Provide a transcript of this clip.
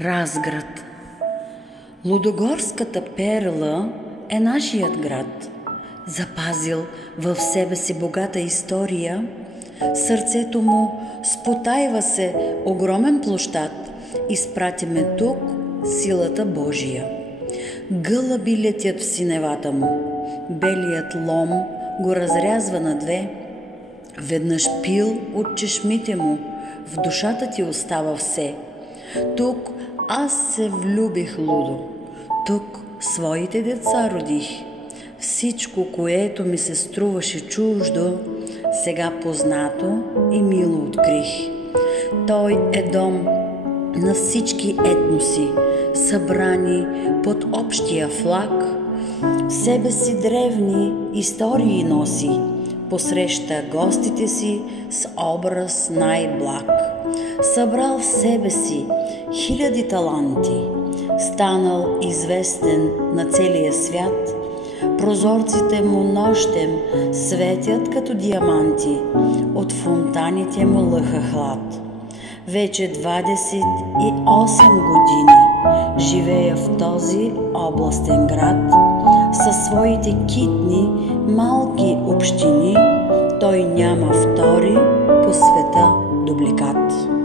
Разград. Лудогорската перла е нашият град, запазил в себе си богата история. Сърцето му спотайва се огромен площад, изпратиме тук силата Божия. Гълъби летят в синевата му, белият лом го разрязва на две. Веднъж пил от чешмите му, в душата ти остава все. Тук аз се влюбих лудо, тук своите деца родих. Всичко, което ми се струваше чуждо, сега познато и мило открих. Той е дом на всички етноси, събрани под общия флаг. В себе си древни истории носи, посреща гостите си с образ най-благ. Събрал в себе си хиляди таланти, станал известен на целия свят. Прозорците му нощем светят като диаманти, от фонтаните му лъха хлад. Вече 28 години живея в този областен град. Със своите китни малки общини той няма втори по света дубликат.